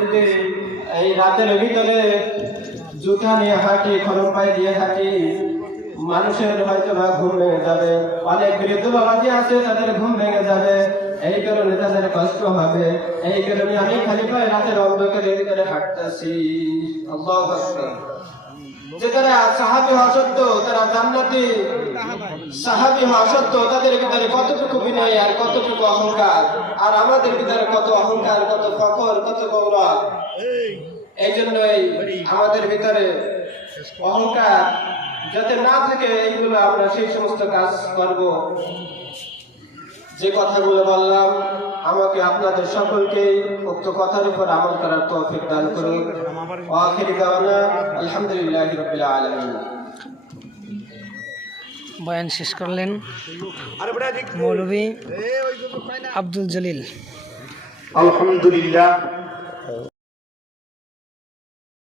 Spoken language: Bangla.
যদি এই রাতের ভিতরে জুতা নিয়ে হাঁটি, খরম পায়ে দিয়ে হাঁটি, মানুষের হয়তো বা ঘুম ভেঙে যাবে। অনেক বৃদ্ধ বাবাজি আছে, তাদের ঘুম ভেঙে যাবে, এই কারণে তাদের কষ্ট হবে। এই কারণে আমি খালি পায়ে রাতের অন্ধকারের ভিতরে হাঁটতেছি। আল্লাহু আকবার। যে তারা সাহাবী হওয়া সত্ত্বেও তারা জান্নাতি সাহাবী হওয়া সত্ত্বেও তাদের ভিতরে কতটুকু বিনয় আর কতটুকু অহংকার, আর আমাদের ভিতরে কত অহংকার, কত ফখর, কত গৌরব। এই জন্যই আমাদের ভিতরে অহংকার যাতে না থাকে, এইগুলো আমরা সেই সমস্ত কাজ করব। যে কথাগুলো বললাম, আমাকে আপনাদের সকলকেই উক্ত কথার উপর আমল করার তৌফিক দান করুন। আখির দাওয়ানা আলহামদুলিল্লাহি রাব্বিল আলামিন। বয়ান শেষ করলেন মৌলভী আব্দুল জলিল। আলহামদুলিল্লাহ।